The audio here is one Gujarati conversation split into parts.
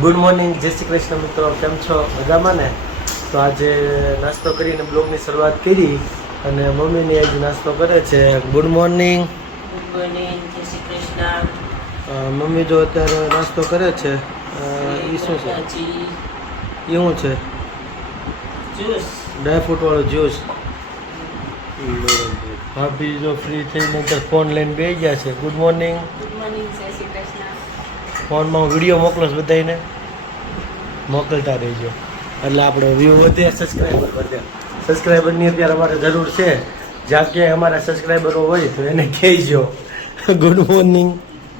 ગુડ મોર્નિંગ, જય શ્રી કૃષ્ણ મિત્રો, કેમ છો? મજામાં ને? તો આજે નાસ્તો કરીને બ્લોગની શરૂઆત કરી અને મમ્મીની આજે નાસ્તો કરે છે. Good morning. ગુડ મોર્નિંગ, જય શ્રી કૃષ્ણ. મમ્મી જો અત્યારે નાસ્તો કરે છે. એ શું છે? એ શું છે? જ્યુસ. ડ્રાયફ્રૂટ વાળો જ્યુસ. ભાભી જો ફ્રી થઈને ફોન લઈને બેસી ગયા છે. Good morning. ગુડ મોર્નિંગ, જય શ્રી કૃષ્ણ. ફોનમાં વિડીયો મોકલો છો બધાને, મોકલતા રહીજો એટલે આપણે વ્યૂ વધે, સબસ્ક્રાઈબર વધે. સબસ્ક્રાઈબરની અત્યારે અમારે જરૂર છે. જ્યાં ક્યાંય અમારા સબસ્ક્રાઈબરો હોય તો એને કહેજો. Good morning.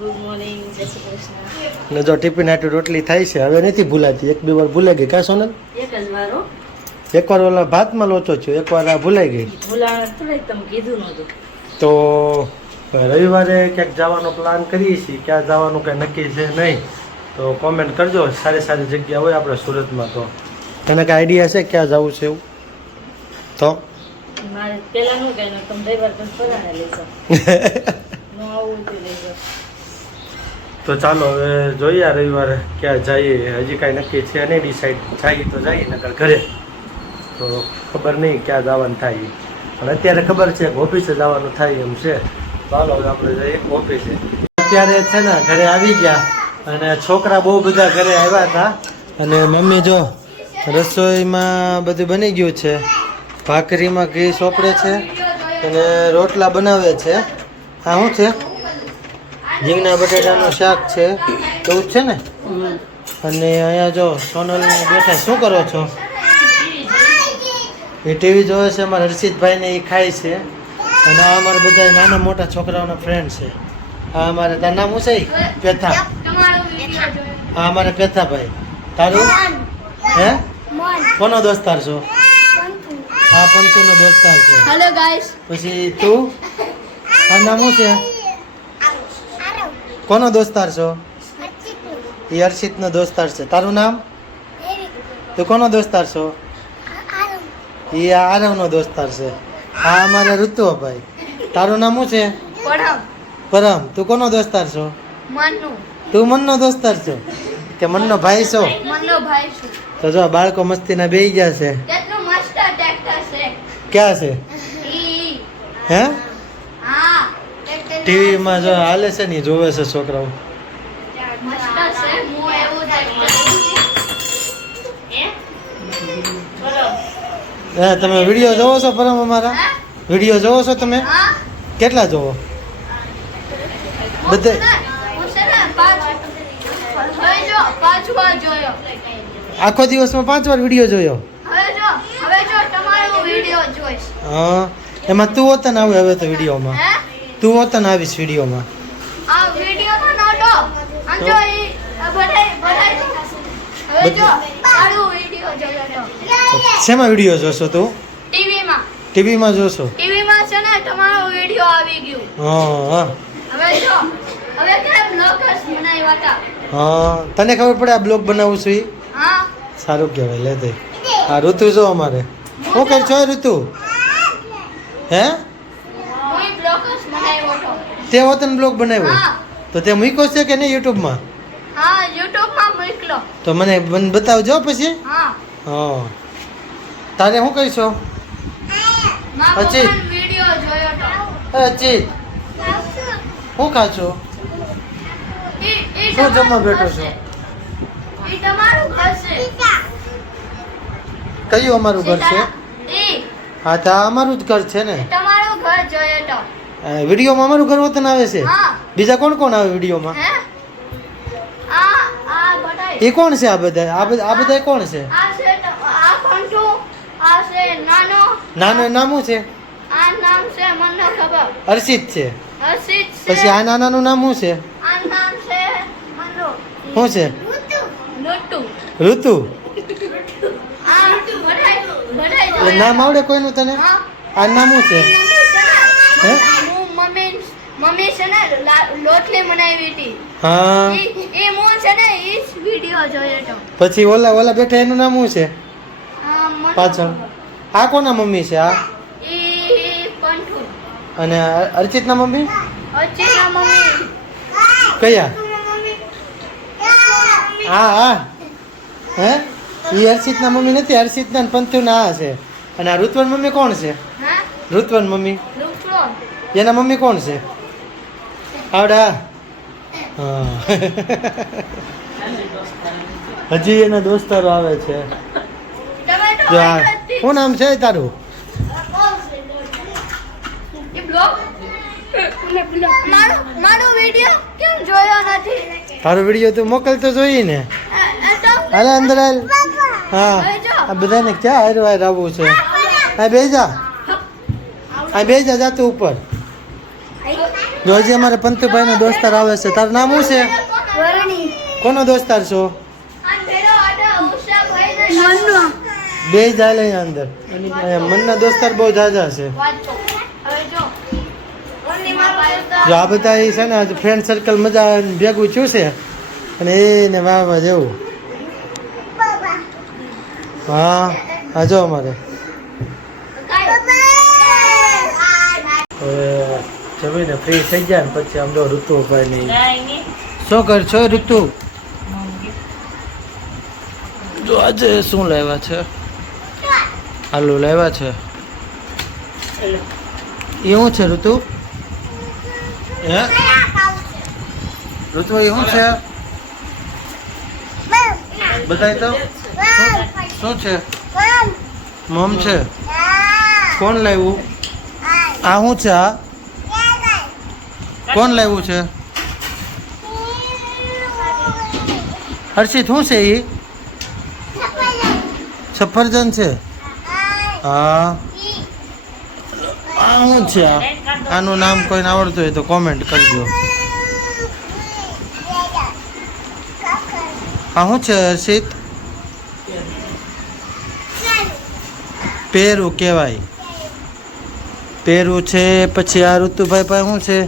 ગુડ મોર્નિંગ, જય શ્રી કૃષ્ણ. ને જો ટિફિન હાટુ રોટલી થાય છે, હવે નથી ભૂલાતી. એક બે વાર ભૂલાઈ ગઈ કા સોનલ? એક જ વારો એકવાર ઓલા ભાતમાં લોચો થયો, એકવાર આ ભૂલાઈ ગઈ. ભૂલાણ થોડે તમે કીધું નહોતું. તો રવિવારે ક્યાંક જવાનો પ્લાન કરીએ છીએ. ક્યાં જવાનું કંઈ નક્કી છે નહીં, તો કોમેન્ટ કરજો. સારી સારી જગ્યા હોય આપણે સુરતમાં, તો તને કાંઈ આઈડિયા છે ક્યાં જવું છે એવું? તો મારે પેલા નું કઈ તમે રવિવાર તો ફરાને લઈ જાઓ. ન આવું તો લઈ જાઓ. તો ચાલો હવે જોઈએ આ રવિવારે ક્યાં જઈએ. હજી કાંઈ નક્કી છે નહીં, ડિસાઈડ જઈએ તો જઈએ, નકર ઘરે તો ખબર નહીં ક્યાં જવાનું થાય. પણ અત્યારે ખબર છે કે ઓફિસે જવાનું થાય એમ છે. ચાલો હવે આપણે જઈએ ઓફિસે. અત્યારે છે ને ઘરે આવી ગયા અને છોકરા બહુ બધા ઘરે આવ્યા હતા. અને મમ્મી જો રસોઈમાં બધું બની ગયું છે. ભાખરીમાં ઘી સોપડે છે અને રોટલા બનાવે છે. આ શું છે? રીંગણા બટેટાનું શાક છે, એવું જ છે ને? અને અહીંયા જો સોનલ બેઠા. શું કરો છો? એ ટીવી જોવે છે. અમારા હર્ષિતભાઈને એ ખાય છે. અને આ અમારા બધા નાના મોટા છોકરાઓના ફ્રેન્ડ છે. આ અમારે તારું નામ શું છે? પેથા. હા, અમારે પેથાભાઈ. તારું હે? કોનો દોસ્તાર છો? હા, પંતુનો દોસ્તાર છે. Hello guys. પછી તું, તારું નામ શું છે? કોનો દોસ્તાર છો? એ હર્ષિતનો દોસ્તાર છે. તારું નામ? તું કોનો દોસ્તાર છો? એ આરવનો દોસ્તાર છે. હા, અમારે ઋતુ ભાઈ. તારું નામ શું છે? પરમ. પરમ. તું કોનો દોસ્તાર છો? મનુ. તું મનનો દોસ્તાર છો કે મનનો ભાઈ છો? મનનો ભાઈ છું. તો જો બાળકો મસ્તીના બેહી ગયા છે. કેટલું મસ્ત ટ્રેક્ટર છે. ક્યાં છે? ઈ. હે? હા. ટીવીમાં જો હાલે છે ને, ઈ જોવે છે છોકરાઓ. મસ્ત છે. હું એવું ટ્રેક્ટર. હે, તમે વિડીયો જોવો છો પરમ અમારા? વિડીયો જોવો છો તમે? હા. કેટલા જોવો? બધે? હું છે ને હવે જો 5 વાર જોયો. આખો દિવસમાં 5 વાર વિડીયો જોયો? હવે જો તમારો વિડિયો જોઈશ. હા, એમાં તું હોત ને આવે હવે તો વિડીયોમાં. હે? તું હોત ને આવીશ વિડીયોમાં. આ વિડિયોમાં નોટો અંજો ઈ બધાય હવે જો સારું વિડિયો જોયો તો શેમાં વિડીયો જોશો તું? ટીવીમાં. ટીવીમાં જોશો? ટીવીમાં છે ને તમારો વિડિયો આવી ગયો. હા હવે જો હવે કેમ બ્લોગર્સ બનાવ્યા હતા. હા, તને ખબર પડે આ બ્લોગ બનાવું છું ઈ? હા. સારું કહેવાય. લે દે. આ ઋતુ જો અમારે શું કર છો ઋતુ? હે? હું બ્લોગર્સ બનાવ્યો હતો. તે વતન બ્લોગ બનાવ્યો? હા. તો તે મૂક્યો છે કે નહીં યુટ્યુબમાં? હા, YouTube માં મોકલો. તો મને બતાવજો પછી. હા. હા, તારે શું કહીશો? મારો અચિત. પણ વિડિયો જોયો તો. અજીત, શું ખાશો? ઈ શું જમવા બેઠો છો? ઈ તમારું ઘર છે. કયું અમારું ઘર છે? ઈ હા, તો આ અમારું જ ઘર છે ને. તમારું ઘર જોયો તો. વિડીયોમાં અમારું ઘર વતન આવે છે? હા. બીજા કોણ કોણ આવે વિડીયોમાં? હે? આ બધાય. એ કોણ છે? આ બધા કોણ છે? આ છે આ કંટુ. આ છે નાનો. નાનું નામ શું છે? આ નામ છે મને ખબર. હર્ષિત છે. હર્ષિત છે. પછી આ નાનાનું નામ શું છે? આ નામ છે મનો. શું છે? નોટુ. ઋતુ. આ બધાય એટલે નામ આવડે કોઈનું તને? હા. આ નામ શું છે? હે? હું મમ્મી છે ને લોટલી બનાવી હતી. હા, ઈ હું છે ને ઈ જ વિડિયો જોયો તો. પછી ઓલા બેઠા એનું નામ શું છે આ મને પાછળ? ખબર. આ કોના મમ્મી છે? આ ઈ કંઠુ. અને અર્ચિતના મમ્મી અચ્છા મમ્મી. કયા? હા હા હે એ હર્ષિતના મમ્મી નથી, હર્ષિતના ને પંતુના આ છે. અને આ ઋત્વન મમ્મી કોણ છે? હા ઋત્વન મમ્મી રૂપલો એના મમ્મી કોણ છે? આવડા હા હજી એના દોસ્તારો આવે છે. ટમેટો જો આ શું નામ છે તારું? એ બ્લોગ મારો વિડિયો કેમ જોયો નથી? તારો વિડીયો તું મોકલતો જોઈએ ને. આ તો હાલે અંદર હાલ. હા આ બધાને ક્યાં હાર વાર આવવું છે? આ બેજા આ બેજા જાતું ઉપર. જો હજી અમારે પંતુભાઈનો દોસ્તાર આવે છે. તારું નામ શું છે? વરણી કોનો દોસ્તાર છો? અંધેરો આડો ઉષા ભાઈ મનનો બે જાય અહીંયા અંદર. અહીંયા મનના દોસ્તાર બહુ જાજા છે. વાંચો હવે જો ઓની મારો જો આ બધા એ છે ને આજે ફ્રેન્ડ સર્કલ મજા આવે ને ભેગું થયું છે અને એને વાહ જેવું. હા હા જો અમારે હવે જમીને ફ્રી થઈ જાય ને પછી આમ જો ઋતુભાઈ ની શું કરશો ઋતુ? જો આજે શું લાવ્યા છે? આલુ લાવ્યા છે. એવું છે ઋતુ? હે ઋતુ એ શું છે? બતાય તો શું છે? મમ છે. કોણ લાવ્યું? આ શું છે? આ કોણ લાવ્યું છે? હર્ષિત શું છે એ? સફરજન છે. હા આ શું છે? આનું નામ કોઈને આવડતું હોય તો કોમેન્ટ કરજો. આ શું છે હર્ષિત? પેરું કહેવાય. પેરું છે. પછી આ ઋતુભાઈ પાસે શું છે?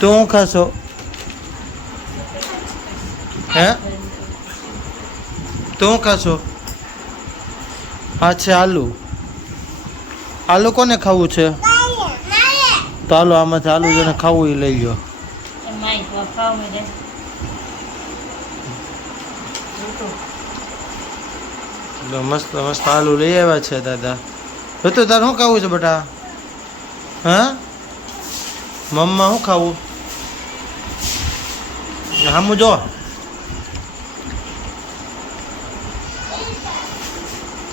તું શું ખાશો? હે તું શું ખાશો? આ છે આલુ. આલુ કોને ખાવું છે? તો હાલો આમાંથી આલુ જેને ખાવું એ લઈ લો. મસ્ત મસ્ત આલુ લઈ આવ્યા છે દાદા. ઋતુ તારે શું ખાવું છે બેટા? હા મમ્મા શું ખાવું? હામું જો.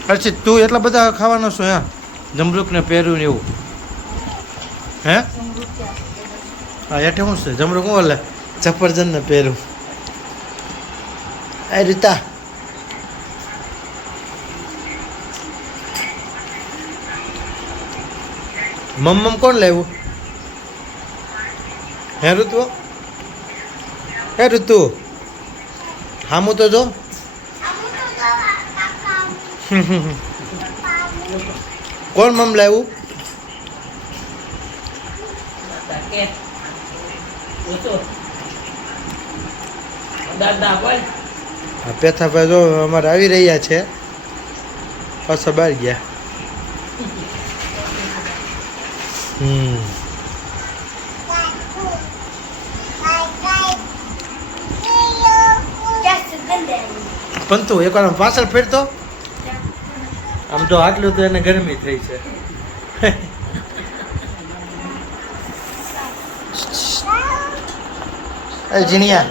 હર્ષિત તું એટલા બધા ખાવાનો છો? હે જમરૂક ને પેરું ને એવું? હે હા હેઠે શું છે? જમરૂક શું ઓલે સફરજન ને પેરું. એ રીતા મમ્મ કોણ લાવ્યું? હે ઋતુ? હે ઋતુ હામું તો જો. કોણ મમ લાવ્યું? આ પેથાભાઈ જો અમારે આવી રહ્યા છે. પાછા બહાર ગયા. પંતુ એકવાર પાછળ ફેરતો. આમ તો આટલું તો એને ગરમી થઈ છે. એ જીણિયા